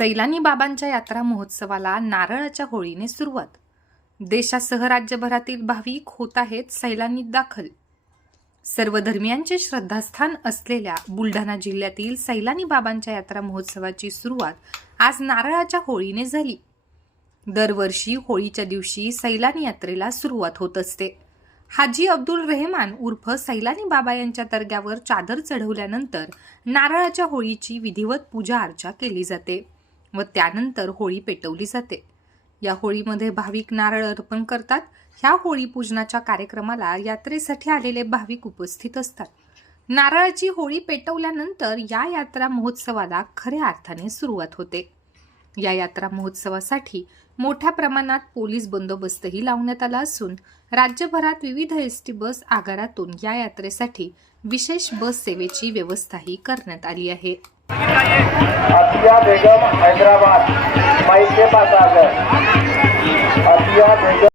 सैलानी बाबांच्या यात्रा महोत्सवाला नारळाच्या होळीने सुरुवात. देशासह राज्यभरातील भाविक होत आहेत सैलानी दाखल. सर्व धर्मियांचे श्रद्धास्थान असलेल्या बुलढाणा जिल्ह्यातील सैलानी बाबांच्या यात्रा महोत्सवाची सुरुवात आज नारळाच्या होळीने झाली. दरवर्षी होळीच्या दिवशी सैलानी यात्रेला सुरुवात होत असते. हाजी अब्दुल रेहमान उर्फ सैलानी बाबा यांच्या दर्ग्यावर चादर चढवल्यानंतर नारळाच्या होळीची विधिवत पूजा अर्चा केली जाते. व त्यानंतर होळी पेटवली जाते. या होळीमध्ये भाविक नारळ अर्पण करतात. ह्या होळी पूजनाच्या कार्यक्रमाला यात्रेसाठी आलेले भाविक उपस्थित असतात. नारळाची होळी पेटवल्यानंतर या यात्रा महोत्सवाला खऱ्या अर्थाने सुरुवात होते. या यात्रा महोत्सवासाठी मोठ्या प्रमाणात पोलीस बंदोबस्तही लावण्यात आला असून राज्यभरात विविध एस टी बस आगारातून या यात्रेसाठी विशेष बस सेवेची व्यवस्थाही करण्यात आली आहे. अतिया बेगम हैदराबाद माइक के पास आ गए। अतिया बेगम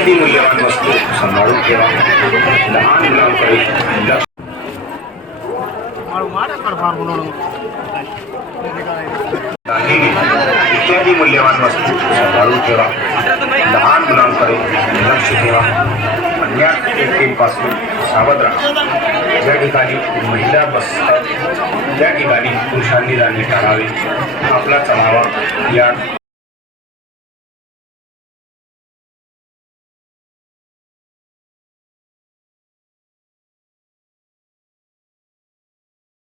इत्यादी मूल्यवान वस्तू. सांभाळून ठेवा. लहान मुलांकडे लक्ष इत्यादी मूल्यवान वस्तू सांभाळून ठेवा. लहान मुलांकडे लक्ष ठेवा. अन्य व्यक्तींपासून सावध राहा. ज्या ठिकाणी महिला बसतात त्या ठिकाणी पुरुषांनी जाणे टाळावे. आपला चढावा या